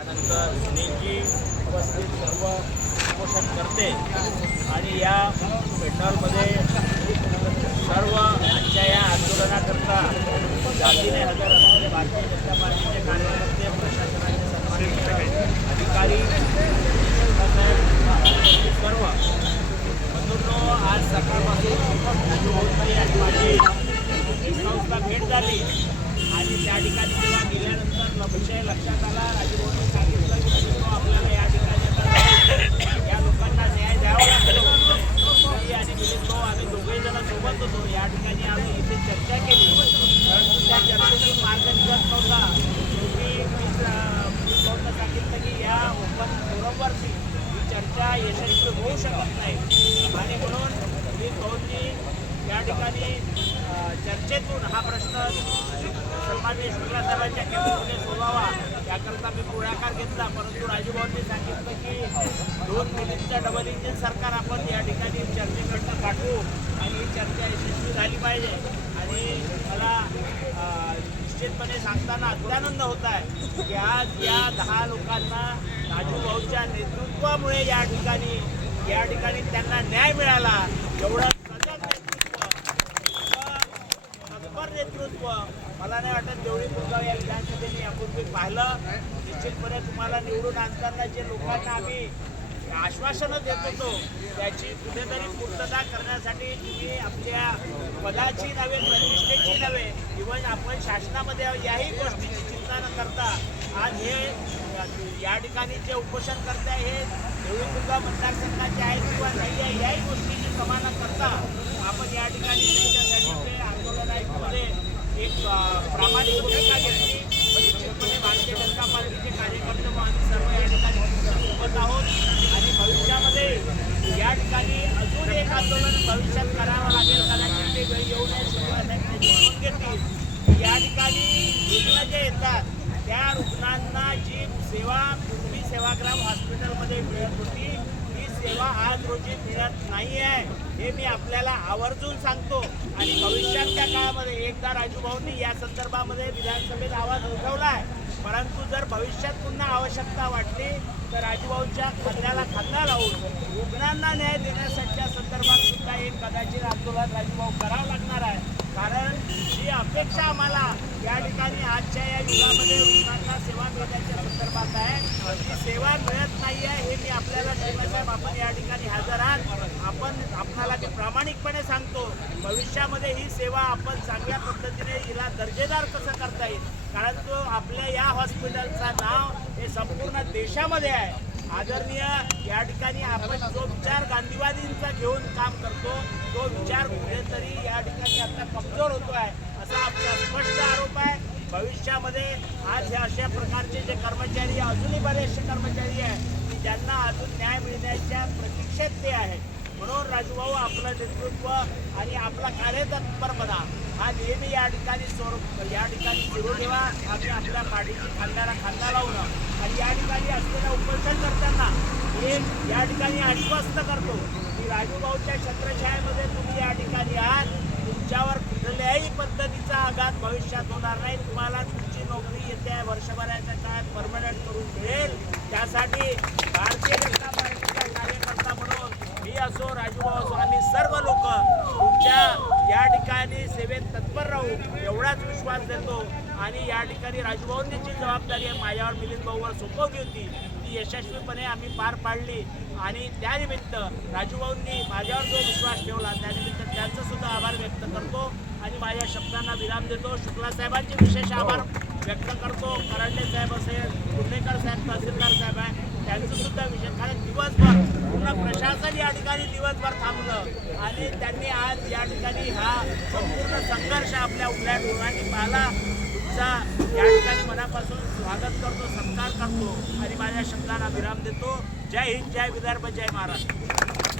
त्यानंतर सुनीलजी उपस्थित सर्व उपोषण करते आणि या पेट्रोलमध्ये सर्व आजच्या या आंदोलनाकरता जातीने हजर असलेले भारतीय जनता पार्टीचे कार्यकर्ते, प्रशासनाचे सन्मानित अधिकारी, सर्व बंधूंनो, आज सकाळपासून राजू भाऊंची आणि माझी संस्था भेट झाली आणि त्या ठिकाणी जेव्हा गेल्यानंतर विषय लक्षात आला. राजू भाऊंनी सांगितलं की आपल्याला या ठिकाणी या लोकांना न्याय द्यावा लागतो आणि मिलिंद भाऊ आम्ही दोघेही जण सोबत होतो. या ठिकाणी आम्ही इथे चर्चा केली, परंतु त्या चर्चेतून मार्ग निघत नव्हता. मी सांगितलं की या ओपन फोरमवरती ही चर्चा यशस्वी होऊ शकत नाही आणि म्हणून मी भाऊंनी या ठिकाणी चर्चेतून हा प्रश्न सन्माननीय शुक्ला साहेबांच्या केंद्रामध्ये सोडवावा याकरता मी पुढाकार घेतला. परंतु राजूभाऊंनी सांगितलं की 2 मिनिटच्या डबल इंजिन सरकार आपण या ठिकाणी चर्चेकरता पाठवू आणि ही चर्चा यशस्वी झाली पाहिजे. आणि मला निश्चितपणे सांगताना अत्यानंद होत आहे की आज या 10 लोकांना राजूभाऊच्या नेतृत्वामुळे या ठिकाणी त्यांना न्याय मिळाला. एवढं नेतृत्व मला नाही वाटत देवळी गुरगाव या विधानसभेने यापूर्वी पाहिलं. निश्चितपणे तुम्हाला निवडून आणताना जे लोकांना आम्ही आश्वासनं देत होतो त्याची कुठेतरी पूर्तता करण्यासाठी तुम्ही आपल्या पदाची नव्हे, प्रतिष्ठेची नव्हे, इव्हन आपण शासनामध्ये याही गोष्टीची चिंता न करता आज हे या ठिकाणी जे उपोषण करते हे देवळी गुरगाव मतदारसंघाचे आहेत किंवा नाही आहे याही गोष्टीची समान करता आपण या ठिकाणी त्यांच्यासाठी आंदोलनामध्ये एक प्रामाणिक भूमिका घेतली. निश्चितपणे भारतीय जनता पार्टीचे कार्यकर्ते आम्ही सर्व या ठिकाणी सोबत आहोत आणि भविष्यामध्ये या ठिकाणी अजून एक आंदोलन भविष्यात करावं लागेल. कदाचित ते वेळ येऊ नये नोंद घेतली. या ठिकाणी रुग्ण जे येतात त्या रुग्णांना जी सेवा पूर्वी सेवाग्राम हॉस्पिटलमध्ये मिळत होती ती सेवा आज रोजी मिळत नाही आहे हे मी आपल्याला आवर्जून सांगतो. आणि भविष्यातल्या काळामध्ये एकदा राजूभाऊंनी या संदर्भामध्ये विधानसभेत आवाज उठवला आहे, परंतु जर भविष्यात पुन्हा आवश्यकता वाटली तर राजूभाऊंच्या खांद्याला खांदा लावून रुग्णांना न्याय देण्यासाठीच्या संदर्भात सुद्धा एक कदाचित आंदोलन राजूभाऊ करावं लागणार आहे. कारण जी अपेक्षा आम्हाला या ठिकाणी आजच्या या युगामध्ये रुग्णांना सेवा मिळण्याच्या संदर्भात आहे ती सेवा मिळत नाही आहे हे मी आपल्याला साहेब आपण या ठिकाणी हजर आहात. आपणाला मी प्रामाणिकपणे सांगतो भविष्यामध्ये ही सेवा आपण चांगल्या पद्धतीने हिला दर्जेदार कसं करता येईल. कारण तो आपल्या या हॉस्पिटलचं नाव हे संपूर्ण देशामध्ये आहे. आदरणीय या ठिकाणी आपण जो विचार गांधीवादींचा घेऊन काम करतो तो विचार कुठेतरी या ठिकाणी आता कमजोर होतो आहे असा आमचा स्पष्ट आरोप आहे. भविष्यामध्ये आज हे अशा प्रकारचे जे कर्मचारी अजूनही बरेचसे कर्मचारी आहेत की ज्यांना अजून न्याय मिळण्याच्या प्रतीक्षेत ते आहेत. म्हणून राजूभाऊ आपलं नेतृत्व आणि आपला कार्यतत्परपणा हा नेहमी या ठिकाणी सुरू ठेवा. आम्ही आपल्या पाठीची खांद्याला खांदा लावून आणि या ठिकाणी असलेल्या उपोषण करताना हे या ठिकाणी आश्वस्त करतो की राजूभाऊच्या छत्रछायेमध्ये तुम्ही या ठिकाणी आहात. तुमच्यावर कुठल्याही पद्धतीचा आघात भविष्यात होणार नाही. तुम्हाला तुमची नोकरी येत्या वर्षभराच्या काळात परमनंट करून मिळेल. त्यासाठी भारतीय जनता पार्टीचा कार्यकर्ता म्हणून मी असो, राजूभाऊ असो, आम्ही सर्व लोक तुमच्या या ठिकाणी सेवेत तत्पर राहू एवढाच विश्वास देतो. आणि या ठिकाणी राजूभाऊंनी जी जबाबदारी आहे माझ्यावर मिलिंद भाऊवर सोपवली होती ती यशस्वीपणे आम्ही पार पाडली. आणि त्यानिमित्त राजूभाऊंनी माझ्यावर जो विश्वास ठेवला त्यानिमित्त त्यांचा सुद्धा आभार व्यक्त करतो आणि माझ्या शब्दांना विराम देतो. शुक्ला साहेबांचे विशेष आभार व्यक्त करतो. करंडे साहेब असेल, कुंडेकर साहेब, तहसीलदार साहेब आहे त्यांचं सुद्धा विशेष. कारण दिवसभर पूर्ण प्रशासन या ठिकाणी दिवसभर थांबलं आणि त्यांनी आज या ठिकाणी हा संपूर्ण संघर्ष आपल्या उघड्या डोळ्यांनी पाहिला. तुमचा या ठिकाणी मनापासून स्वागत करतो, सत्कार करतो आणि माझ्या शब्दांना विराम देतो. जय हिंद, जय विदर्भ, जय महाराष्ट्र.